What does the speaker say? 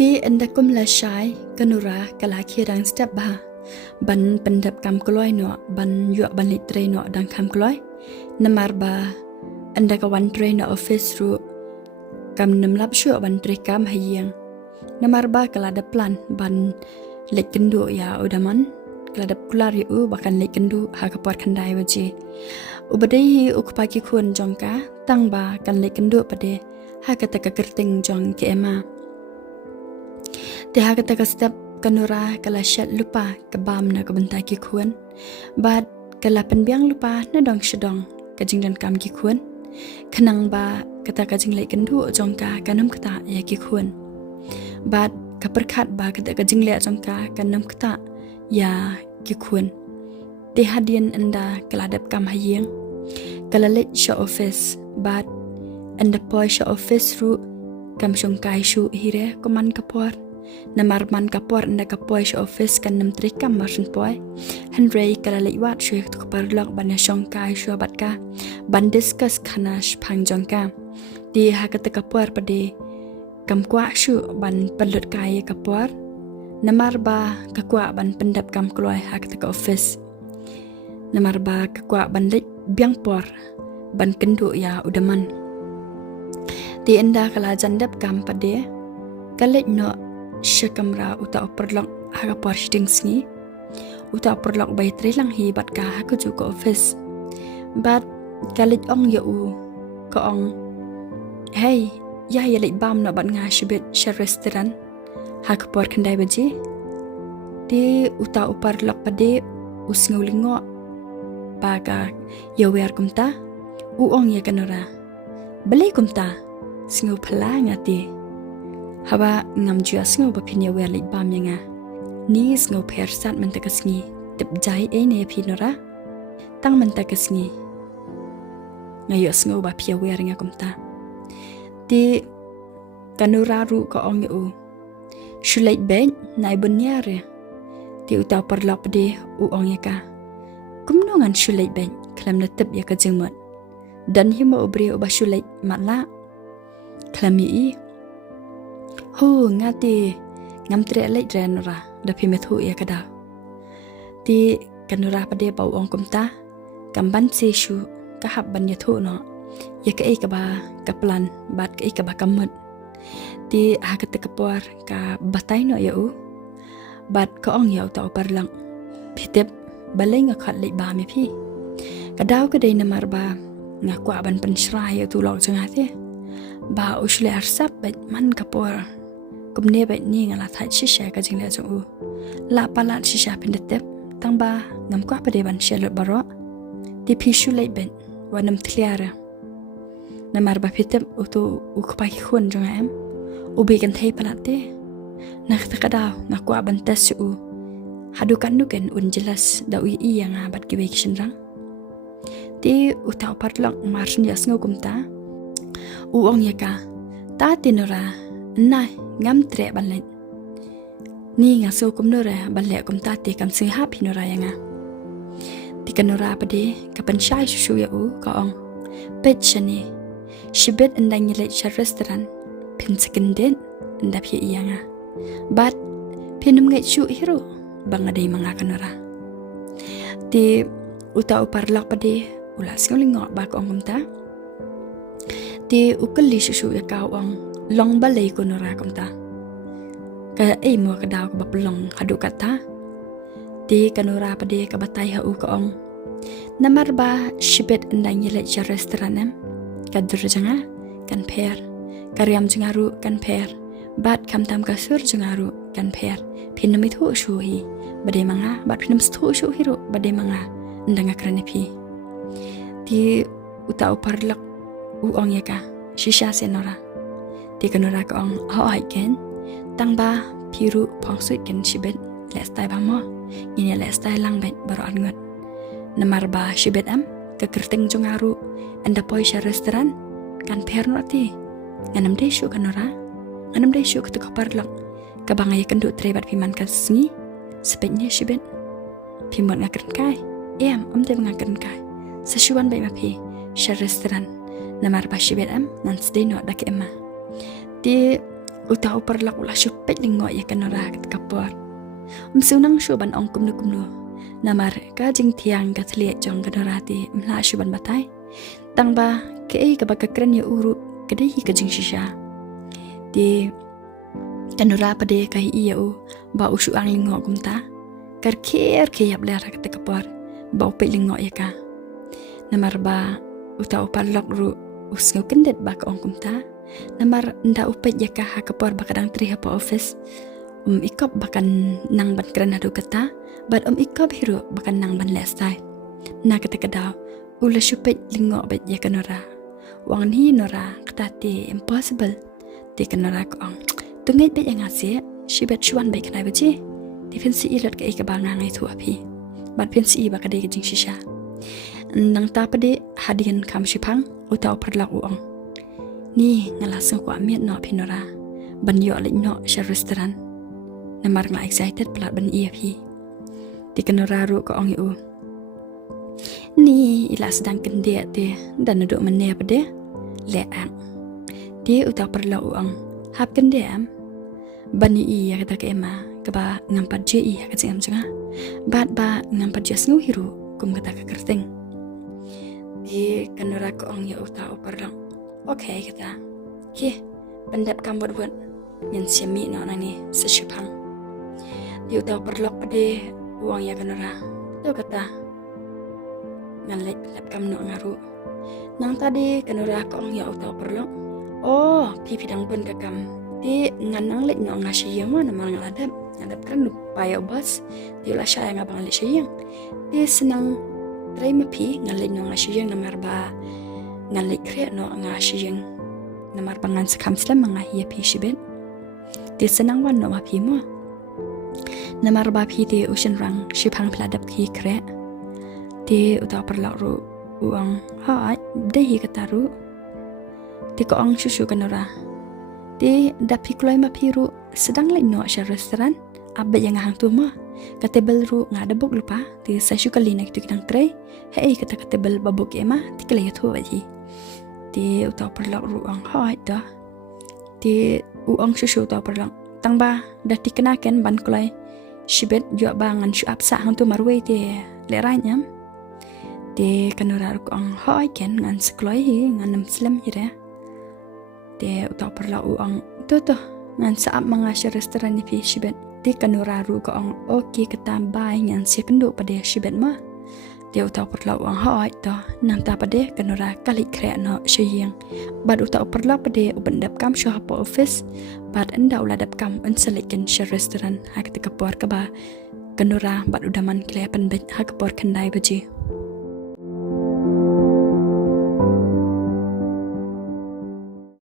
Ti endakum la shai kanura kala kirang step ba ban pendap kam kloi no ban yu ban litre no dang kam kloi namar ba anda ka wan train no office ru kam namlap shu ban tre kam hayang namar ba kala da plan ban lek kendu ya udaman kala da kular yu bakan lek kendu ha ka por khandai waji ubadai ukpaki kun jongka tang ba kan lek kendu pade ha ka ta ka kerting jong ke ema Tiha kata step kanura kala shat lupa kebam na kebentai ki kuan. Bad kala penbiang lupa na dong sedong kajing dan kam ki kuan. Kenang ba kata kajing lai kendu jongka kanam kata ya ki kuan. Bad kaperkat ba kata kajing lai jongka kanam kata ya ki kuan. Tiha dian anda kala dap kam hayeng. Kala let sha office bad anda poi sha office ru kam jongkai shu hire koman kapor. Namar man kapor anda kapoi sha office kan nam tri kam marsin poi Henry kala lewat shu tu kaparlok ban shongkai shu batka ban discuss khanash phang jongka di ha kata kapor pade kam kwa shu ban pelut kai kapor namar ba kakwa ban pendap kam kloi ha kata ka office namar ba kakwa ban lek biang por ban kendu ya udaman di enda kala jandap kam pade kalek no Syakamra uta operlok haga por shiding sngi uta operlok bai trelang hi bat ka haku juga office bat kalit ong ya u ka ong hey ya lik bam no bat nga shibet sha restaurant haku por kandai baji di uta operlok pade usngulingo baga ya wer kumta u ong ya kanora beli kumta sngu phala ngati Hawa ngam jua sngo bapin ya welik bam yanga. Ni sngo persat mentakasngi. Tip jai ne pinora. Tang mentakasngi. Ngayo sngo bapia wer nga kumta. Di kanuraru ka ong yu. Shulait ben nai bunyare. Di uta perlap de u ong yaka. Kumnongan shulait ben klam natip ya ka jengmat. Dan hima ubri uba shulait matla. Klam yi Hu ngati ngam tre lek renora da pimethu ya kada ti kanura pade bau ong kumta kamban se shu ka hab ban yathu no ya ka ka ba kaplan bat ka ba kamut ti ha ka tekapor ka batai no ya u bat ka ong ya ta parlang pitep baleng khat lek ba me phi kadau ka dei namar ba ngakwa ban penshrai tu lok janga te ba usle arsap bat man kapor kumne ba ni ngala thai shisha ka jingle jo u la palat shisha pindetep tang ba ngam kwa pade ban shelo baro ti pishu lei ben wanam tliara namar ba pitep utu ukpa ki khun jonga em ubi kan thei palate nak takada ngakwa ban tas u hadukan nuken unjelas da ui nga bat ki vacation rang ti utau parlok marsin yas ngokumta u ong yaka ta tinora nai ngam tre banlet ni nga so kumnora balle kum tate kam sing ha pinora yanga tikanora pade kapan shai shu ya u ka ong pet chani shibet andang yele cha restaurant pin sekenden ndap ye yanga bat pinum ngai shu hero bangadai manga kanora ti uta uparlak pade ula singolingo ba ka ong ta ti ukali shu ya ka ong long balai ko nora kumta ka mo ka daw ka baplong hadu kata ti kanora pade ka batay ha u ka ong namar ba shibet andang yele cha restaurantam ka durjanga kan per karyam jangaru kan per bat kamtam ka sur jangaru kan per pinamit hu shuhi bade manga bat pinam stu shu hiru bade manga ndanga krane pi ti uta uparlak u ong yaka shisha senora ti kanora ka ong ai ken tang ba piru pongsuit ken shibet le stai ba mo ini le stai lang bet baro angot namar ba shibet am ka kerteng jongaru anda poi sha restaurant kan perno ti nganam de shu kanora nganam de shu ka parlak ka bangai kendu trebat piman ka sngi sepetnya shibet pimon ngakren kai am te ngakren kai sashuan bai ma pi sha restaurant namar ba shibet am nan stay no dak emma ti uta uparlak ula syupet lingok ya kanora kat kapor sunang syuban ong kumnu namar ka jing tiang ka thliek jong kanora ti mla syuban batai tangba ke ka bakakren ya uru kedai ka jing shisha di kanora pade ka iya u ba ushu ang lingok kumta kar ke yap ler kat kapor ba upet lingok ya ka namar ba uta uparlak ru usngu kendet ba ka ong kumta namar nda upet ya ka ha kapor ba kadang tri ha pa office ikop bakan nang ban kerana do kata but ikop hiro bakan nang ban lestai na kata kadaw ula syupet lingo bet ya kanora wang ni nora kata te impossible te kanora ko ang tungai bet yang asia shibet chuan bet kana beji defensi ilat ka ikabanga ngai thu api but pensi ba kade jing shisha nang ta pade hadian kam shipang utau perla uang ni ngalasung ko amiat no pinora ban yo lek no sha restaurant namar nga excited pelat ban iya pi di kanora ru ko ong yu ni ila sedang kendek te dan duduk mene pade le ang dia utau perla uang hap kendek am ban iya kata ke ema ke ba ngampat je iya kata am janga bat ba ngampat je sngu hiru kum kata ka kerteng di kanora ko ong yu utau perla okay kata ke pendap kambot buat nyen siami no nani seshipang dia utau perlok pade uang ya kanora tu kata ngalek pendap kam no ngaru nang tadi kanora ko ong ya utau perlok oh pidang pun kakam di nganang lek no ngasi yang mana mang ngadap kan lupa ya bos dia lah saya ngabang lek siang dia senang terima pi ngalek no ngasi yang namar ba ngalek kre no ngasi yang namar pangan sekam selam mangahia pi shibet dia senang wan no pi mo namar ba pi di ocean rang shipang peladap ki kre di utau perlak ru uang ha dei kataru di ko ang susu kanora di dapi kloi ma pi ru sedang lai no sha restoran abba yang hang tu ma katebel ru ngada bok lupa di sasu kali nak tu kidang tre hei kata katebel babok ema tikle ya tu aji di utau perlak ru ang ha da di uang susu utau perlak tangba dah dikenakan ban kloi shibet jua bangan shu apsa hang tu marwe te leranyam de kanora ko ang hoi ken ngan skloi hi ngan muslim hire de utau perla uang tu ngan saap mangasya restoran ni fi shibet de kanora ru ko ang oki ketambai ngan sekendo pada shibet ma de utau perla uang hoi to nang ta pade kanora kali kre no shiyang bad utau perla pade ubendap kam sho hapo office bad enda uladap kam unseliken sha restoran hak te kapor ka ba kanora bad udaman kle pen bet hak kapor kendai baji